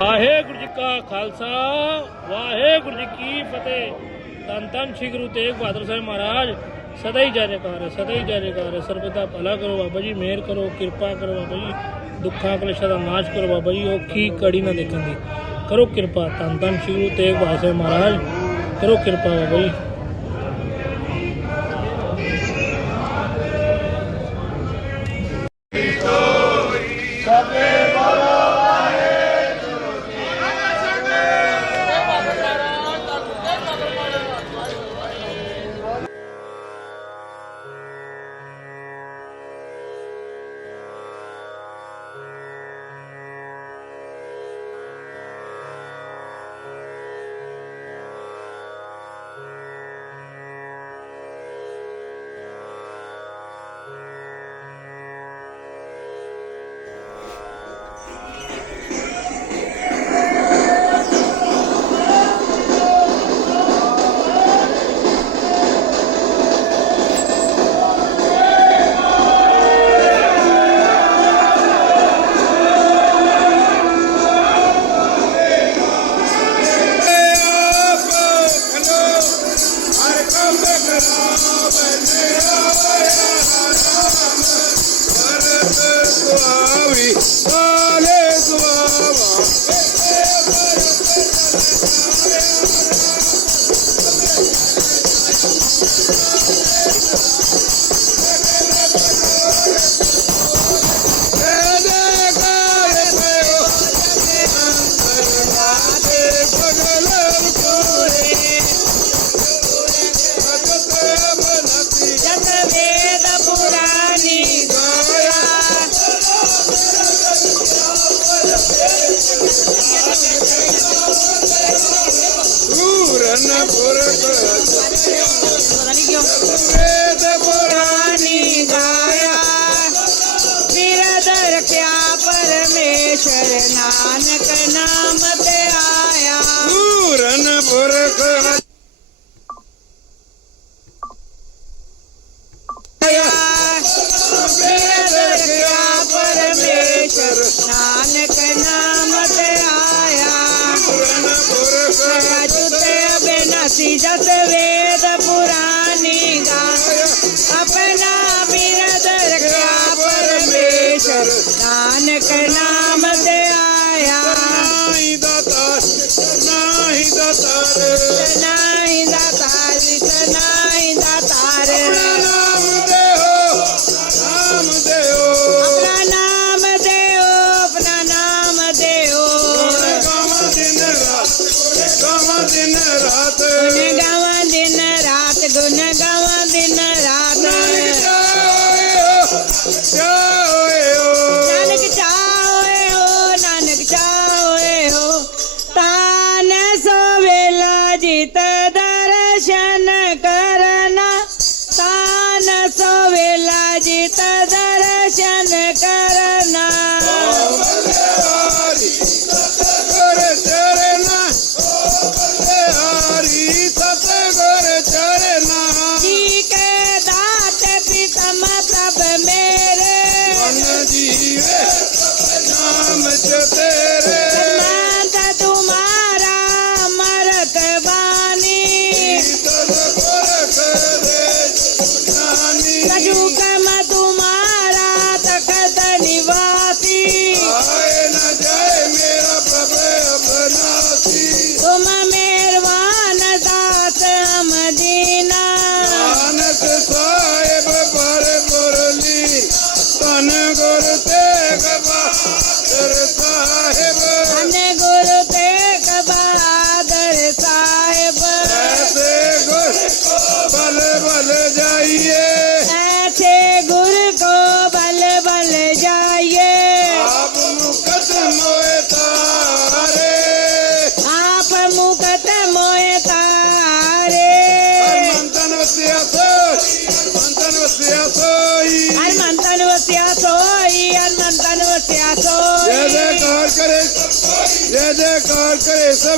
ਵਾਹਿਗੁਰੂ ਜੀ ਕਾ ਖਾਲਸਾ, ਵਾਹਿਗੁਰੂ ਜੀ ਕੀ ਫਤਿਹ। ਧੰਨ ਧੰਨ ਸ਼੍ਰੀ ਗੁਰੂ ਤੇਗ ਬਹਾਦਰ ਸਾਹਿਬ ਮਹਾਰਾਜ, ਸਦਾ ਹੀ ਜੈ ਜੈਕਾਰ ਹੈ, ਸਦਾ ਹੀ ਜੈ ਜੈਕਾਰ ਹੈ। ਸਰਬਤ ਦਾ ਭਲਾ ਕਰੋ ਬਾਬਾ ਜੀ, ਮਿਹਰ ਕਰੋ, ਕਿਰਪਾ ਕਰੋ ਬਾਬਾ ਜੀ, ਦੁੱਖਾਂ ਕਲੇਸ਼ਾਂ ਦਾ ਨਾਸ਼ ਕਰੋ ਬਾਬਾ ਜੀ, ਉਹ ਕੀ ਕੜੀ ਨਾ ਦੇਖਣ ਦੀ। ਕਰੋ ਕਿਰਪਾ, ਧੰਨ ਧੰਨ ਸ਼੍ਰੀ ਗੁਰੂ ਤੇਗ ਬਹਾਦਰ ਸਾਹਿਬ ਮਹਾਰਾਜ, ਕਰੋ ਕਿਰਪਾ ਬਾਬਾ ਜੀ।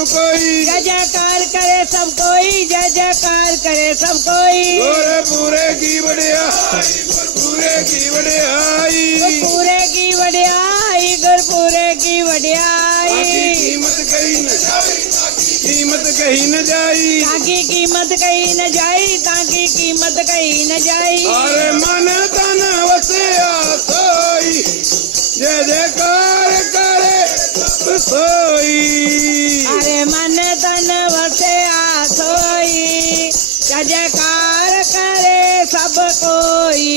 कोई जय जयकार करे सब कोई जय जयकार करे सब कोई गोरे पूरे की बढ़ियाई पूरे की बढ़ियाई पूरे की वडियाई गुरपुरे की वडियाई कीमत कही न जाई ताकि कीमत कही न जाई ताकि कीमत कही न जाई अरे मन तन वसिया सोई जय जयकार करे सब सोई अरे मन तन वसे आसोई जय जयकार करे सब कोई।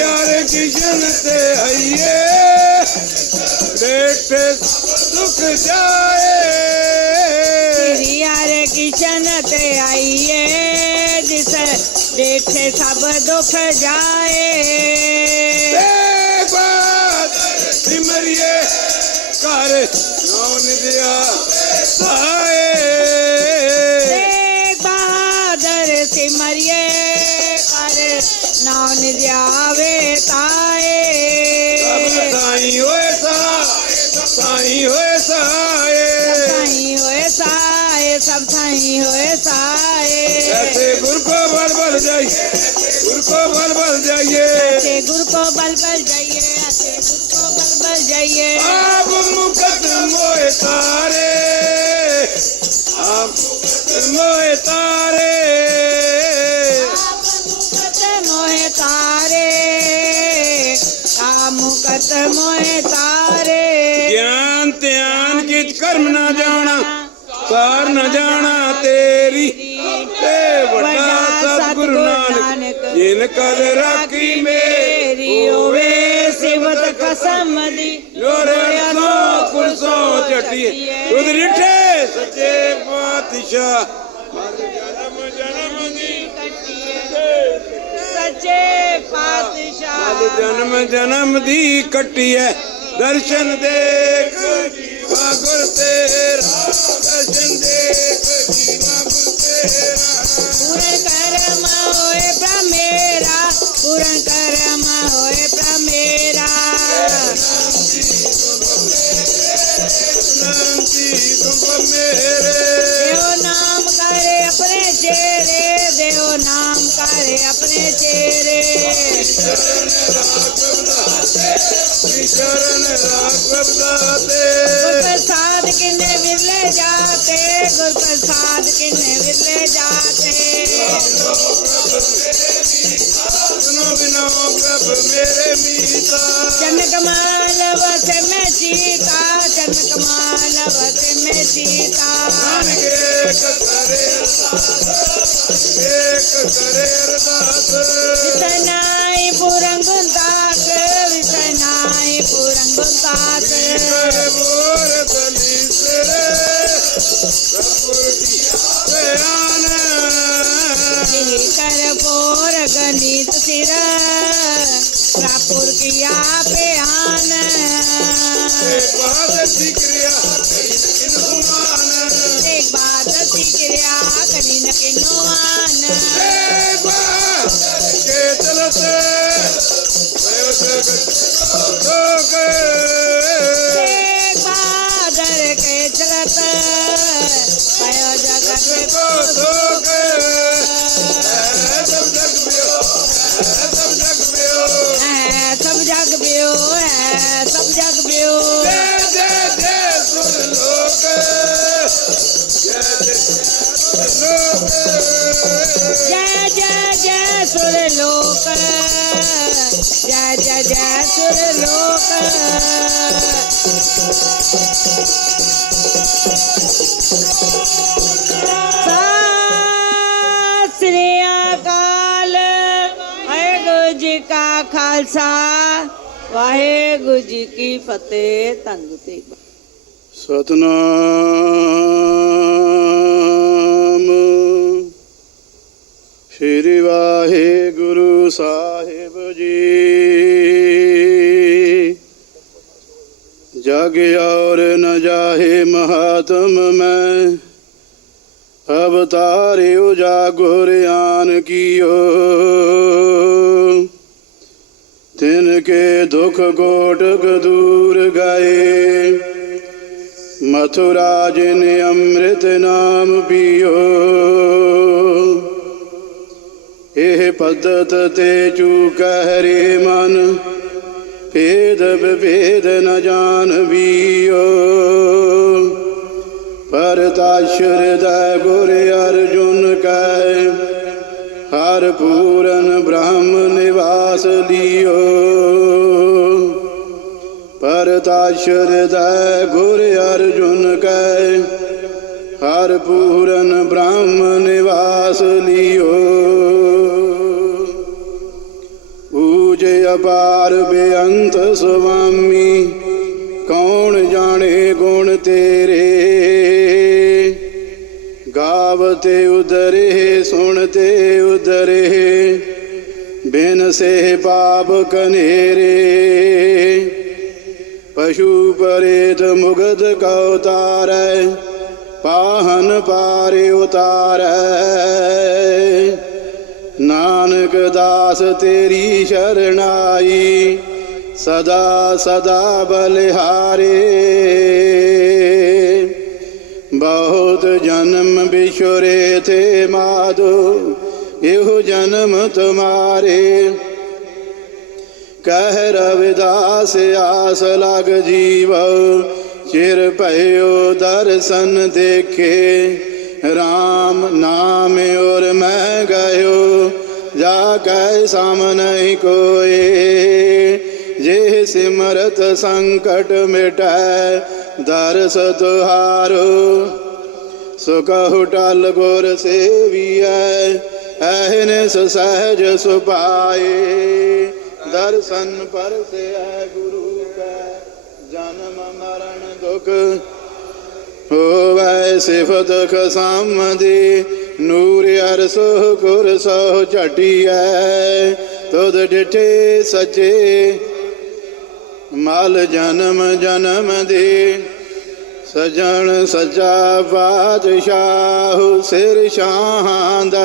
हर कृष्ण ते हइये देखते दुख जाए। श्री किशन ते आइए जिस देखे सब दुख जाए। बात सिमरिए कर ਸਿਆ ਸਾਏ ਤੇ ਬਾਦਰ ਸਿਮਰਿਏ ਕਰ ਨਾਮ ਧਿਆਨ ਮੋਏ ਤਾਰੇ। ਗਿਆਨ ਧਿਆਨ ਕਿਤ ਕਰਮ ਨਾ ਜਾਣਾ ਸਾਰ ਨਾ ਜਾਣਾ ਤੇਰੀ। ਤੇ ਵੱਡਾ ਸਤਿਗੁਰੂ ਨਾਨਕ ਜਿਨ ਕਲ ਰਾਖੀ ਮੇਰੀ ਹੋਵੇ ਸਿਮਤ ਕਸਮ ਦੀ। ਲੋਰਿਆ ਨੋ ਕੁਲਸੋ ਜਟੀ ਤੁਧ ਰਿਠੇ ਸੱਚੇ ਪਾਤਸ਼ਾਹ। ਮਨ ਜਨਮ ਜਨਮ ਦੀ। ਸੱਚੇ ਪਾਤਸ਼ਾਹ। ਜਨਮ ਜਨਮ ਦੀ ਕਟਿਐ। ਦਰਸ਼ਨ ਦੇਖ ਜੀਵਾ ਗੁਰ ਤੇਰਾ। ਦਰਸ਼ਨ ਦੇਖ ਜੀਵਾ ਗੁਰ ਤੇਰਾ। ਪੂਰਨ ਕਰਮ ਹੋਏ ਬ੍ਰਹਮੇਰਾ ਪੂਰਨ करे अपने चेहरे। गुरप्रसाद किन्ने बिरले जाते गुरप्रसाद किन्ने बिरले जाते। चन कमाल वस में सीता चन कमाल वस में सीता पोर गणित सिर प्रापुर किया पे आन बात सिक्रिया इन हुमान एक बात सी क्रिया करी न किनो आन बात के चलते भयो जगत लोक एक बादर के चलत जय जय जय सुर लोक जय जय जय सुर लोक श्रीकाल वाहेगुरु जी का खालसा वाहेगुरु जी की फतेह तंगते सतना ਧੰਨ ਤੇ ਸਤਨਾਮ ਸ੍ਰੀ ਵਾਹਿਗੁਰੂ ਸਾਹਿਬ ਜੀ। ਜਗ ਔਰ ਨ ਜਾਹੇ ਮਹਾਤਮ ਮੈਂ। ਅਵਤਾਰਿਉ ਉਜਾਗੁਰ ਆਨ ਕੀਓ। ਤਿਨ ਕੇ ਦੁਖ ਕੋਟਕ ਦੂਰ ਗਏ। ਮਥੁਰਾ ਜਿਨ ਅੰਮ੍ਰਿਤ ਨਾਮ ਪੀਓ ਇਹ ਪਦਤ ਤੇ ਚੂਕਹਿ ਰੇ ਮਨ ਭੇਦ ਵਿਭੇਦ ਨ ਜਾਣ ਵੀਓ ਪਰ ਭਰਤਾਸ਼ਰ ਦਾ ਗੁਰ ਅਰਜੁਨ ਕੈ ਹਰ ਪੂਰਨ ਬ੍ਰਹਮ ਨਿਵਾਸ ਲਿਓ ਭਰਤਾਸ਼ਰ ਦਾ ਗੁਰ ਅਰਜੁਨ ਕੈ। ਹਰ ਪੂਰਨ ਬ੍ਰਹਮ ਨਿਵਾਸ ਲਿਓ। ਊਜੇ ਅਪਾਰ ਬੇਅੰਤ ਸੁਆਮੀ, ਕੌਣ ਜਾਣੇ ਗੁਣ ਤੇਰੇ? ਗਾਵਤੇ ਉਦਰੇ, ਸੁਣਤੇ ਉਦਰੇ, ਬਿਨ ਸੇ ਪਾਪ ਕਨੇਰੇ। ਪਸ਼ੂ ਪਰੇਤ ਮੁਗਦ ਕਉ ਤਾਰੈ ਪਾਹਨ ਪਾਰੇ ਉਤਾਰੈ ਨਾਨਕ ਦਾਸ ਤੇਰੀ ਸ਼ਰਣਾਈ ਸਦਾ ਸਦਾ ਬਲਿਹਾਰੇ ਬਹੁਤ ਜਨਮ ਬਿਛੁਰੇ ਤੇ ਮਾਦੋ ਇਹੋ ਜਨਮ ਤੁਮਾਰੇ कह रविदास आस लग जीव, चिर पयो दर्शन देखे। राम नाम और मैं गयो जा कै सामन कोए। जे सिमरत संकट मिट, दर्श तुहारो। सुकहुटल गोर सेविय सहज सुपाए ਦਰਸ਼ਨ ਪਰਸੈ ਗੁਰੂ ਕੈ, ਜਨਮ ਮਰਨ ਦੁਖ ਹੋਵੈ ਸਿਫਤ ਖਸਮਦੀ, ਨੂਰ ਅਰਸੋ ਗੁਰ ਸੋ ਝਟੀਐ, ਤੁਧ ਡਿਠੇ ਸਚੇ ਮਲ ਜਨਮ ਜਨਮ ਦੇ, ਸਜਣ ਸਜਾ ਬਾਦਸ਼ਾਹ ਸਿਰ ਸ਼ਾਹਾਂ ਦਾ।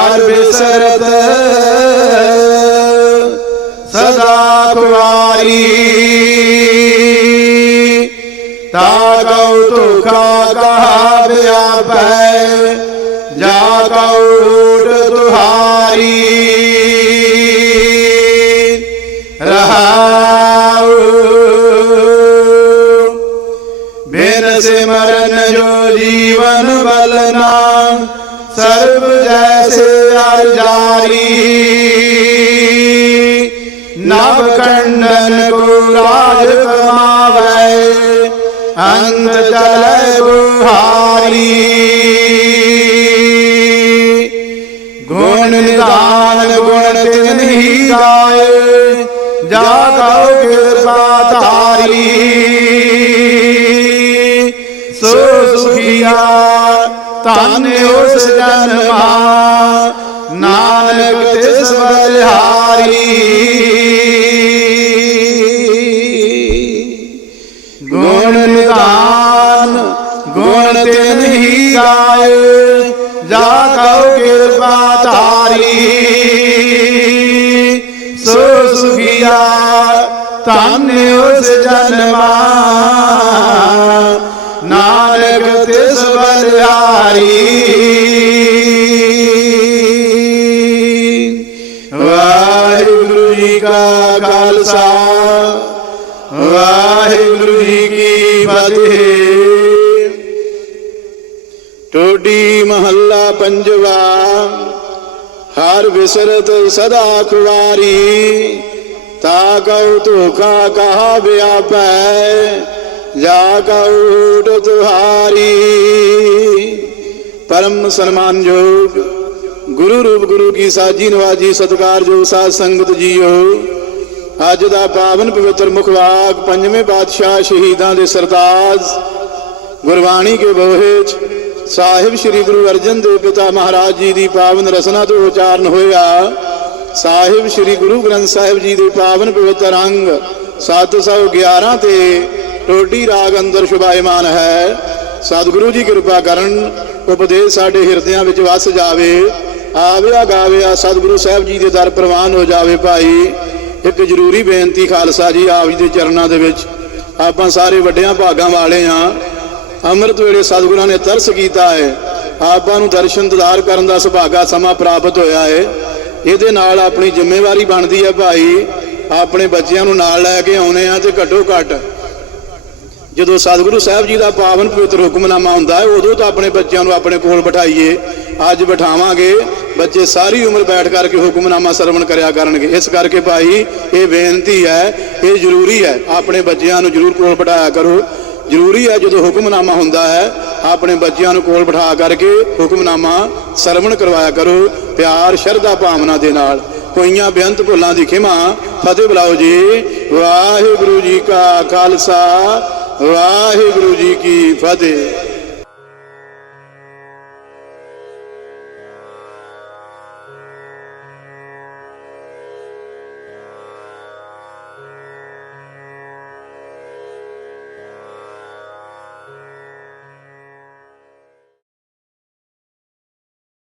ਹਰ ਬਿਸਰਤ। ਸਦਾ ਕੁਵਾਰੀ। ਤਾ ਕਉ ਤੁਖਾ ਕਹਾ ਵਿਆਪੈ ਜਾ ਕਉ ਊਟ ਤੁਹਾਰੀ ਰਹਾਉ। ਬਿਨ ਸਿਮਰਨ ਜੋ ਜੀਵਨ ਬਲਨਾ, ਸਰਬ ਅਰ ਜਾਰੀ। ਨਵ ਖੰਡਨ ਕੋ ਰਾਜ ਕਮਾਵੇ, ਅੰਤ ਚਲੇ ਗੁਹਾਰੀ ਗੁਣ ਨਿਦਾਨ ਗੁਣ ਤਿਨ ਹੀ ਗਾਏ, ਜਾ ਕਉ ਕਿਰਪਾ ਧਾਰੀ। ਧਨ ਉਸ ਜਨਮਾ ਨਾਨਕ ਤਿਸ ਬਲਿਹਾਰੀ। ਗੁਣ ਨਿਧਾਨ ਗੁਣ ਤਿਨ ਹੀ ਗਾਏ। ਜਾ ਕਉ ਕਿਰਪਾ ਧਾਰੀ। ਸੋ ਸੁਖੀਆ, ਧਨ ਉਸ ਜਨਮਾ ਵਾਹਿਗੁਰੂ ਜੀ ਕੀ ਫਤਿਹ। ਟੋਡੀ ਮਹੱਲਾ ਪੰਜਵਾ, ਹਰ ਵਿਸਰਤ ਸਦਾ ਕੁਵਾਰੀ, ਤਾ ਕਉ ਧੋਖਾ ਕਹਾ ਵਿਆਪੈ, ਜਾ ਕਉ ਊਟ ਤੁਹਾਰੀ। ਪਰਮ ਸਨਮਾਨਯੋਗ ਗੁਰੂ ਰੂਪ ਗੁਰੂ ਕੀ ਸਾਜੀ ਨਵਾਜੀ ਜੋ ਸਾਧ ਸੰਗਤ ਜੀਓ। ਅੱਜ ਦਾ ਪਾਵਨ ਪਵਿੱਤਰ ਮੁਖਵਾਕ ਪੰਜਵੇਂ ਪਾਤਸ਼ਾਹ ਸ਼ਹੀਦਾਂ ਦੇ ਸਰਤਾਜ, ਗੁਰਬਾਣੀ ਕੇ ਬੋਹੇ ਚ ਸਾਹਿਬ ਸ੍ਰੀ ਗੁਰੂ ਅਰਜਨ ਦੇਵ ਪਿਤਾ ਮਹਾਰਾਜ ਜੀ ਦੀ ਪਾਵਨ ਰਸਨਾ ਤੋਂ ਉਚਾਰਨ ਹੋਇਆ। ਸਾਹਿਬ ਸ੍ਰੀ ਗੁਰੂ ਗ੍ਰੰਥ ਸਾਹਿਬ ਜੀ ਦੇ ਪਾਵਨ ਪਵਿੱਤਰ ਅੰਗ 711 ਤੇ ਟੋਟੀ ਰਾਗ ਅੰਦਰ ਸ਼ੁਭਾਇਮਾਨ ਹੈ। ਸਤਿਗੁਰੂ ਜੀ ਕਿਰਪਾ ਕਰਨ, ਉਪਦੇਸ਼ ਸਾਡੇ ਹਿਰਦਿਆਂ ਵਿੱਚ ਵਸ ਜਾਵੇ। ਆਵਿਆ ਗਾਵਿਆ ਸਤਿਗੁਰੂ ਸਾਹਿਬ ਜੀ ਦੇ ਦਰ ਪ੍ਰਵਾਨ ਹੋ ਜਾਵੇ ਭਾਈ। ਇੱਕ ਜ਼ਰੂਰੀ ਬੇਨਤੀ ਖਾਲਸਾ ਜੀ, ਆਪ ਜੀ ਦੇ ਚਰਨਾਂ ਦੇ ਵਿੱਚ। ਆਪਾਂ ਸਾਰੇ ਵੱਡਿਆਂ ਭਾਗਾਂ ਵਾਲੇ ਆ। ਅੰਮ੍ਰਿਤ ਵੇਲੇ ਸਤਿਗੁਰਾਂ ਨੇ ਤਰਸ ਕੀਤਾ ਹੈ। ਆਪਾਂ ਨੂੰ ਦਰਸ਼ਨ ਦਿਦਾਰ ਕਰਨ ਦਾ ਸੁਭਾਗਾ ਸਮਾਂ ਪ੍ਰਾਪਤ ਹੋਇਆ ਹੈ ਇਹਦੇ ਨਾਲ ਆਪਣੀ ਜ਼ਿੰਮੇਵਾਰੀ ਬਣਦੀ ਹੈ ਭਾਈ। ਆਪਣੇ ਬੱਚਿਆਂ ਨੂੰ ਨਾਲ ਲੈ ਕੇ ਆਉਨੇ ਆ ਤੇ ਘੱਟੋ ਘੱਟ ਜਦੋਂ ਸਤਿਗੁਰੂ ਸਾਹਿਬ ਜੀ ਦਾ ਪਾਵਨ ਪਵਿੱਤਰ ਹੁਕਮਨਾਮਾ ਹੁੰਦਾ ਹੈ, ਉਦੋਂ ਤਾਂ ਆਪਣੇ ਬੱਚਿਆਂ ਨੂੰ ਆਪਣੇ ਕੋਲ ਬਿਠਾਈਏ। ਅੱਜ ਬਿਠਾਵਾਂਗੇ। ਬੱਚੇ ਸਾਰੀ ਉਮਰ ਬੈਠ ਕਰਕੇ ਹੁਕਮਨਾਮਾ ਸਰਵਣ ਕਰਿਆ ਕਰਨਗੇ। ਇਸ ਕਰਕੇ ਭਾਈ, ਇਹ ਬੇਨਤੀ ਹੈ, ਇਹ ਜ਼ਰੂਰੀ ਹੈ, ਆਪਣੇ ਬੱਚਿਆਂ ਨੂੰ ਜ਼ਰੂਰ ਕੋਲ ਬਿਠਾਇਆ ਕਰੋ। ਜ਼ਰੂਰੀ ਹੈ, ਜਦੋਂ ਹੁਕਮਨਾਮਾ ਹੁੰਦਾ ਹੈ, ਆਪਣੇ ਬੱਚਿਆਂ ਨੂੰ ਕੋਲ ਬਿਠਾ ਕਰਕੇ ਹੁਕਮਨਾਮਾ ਸਰਵਣ ਕਰਵਾਇਆ ਕਰੋ, ਪਿਆਰ, ਸ਼ਰਧਾ, ਭਾਵਨਾ ਦੇ ਨਾਲ। ਕੋਈਆਂ ਬੇਅੰਤ ਭੁੱਲਾਂ ਦੀ ਖਿਮਾ, ਫਤਿਹ ਬੁਲਾਓ ਜੀ। ਵਾਹਿਗੁਰੂ ਜੀ ਕਾ ਖਾਲਸਾ, ਵਾਹਿਗੁਰੂ ਜੀ ਕੀ ਫਤਿਹ।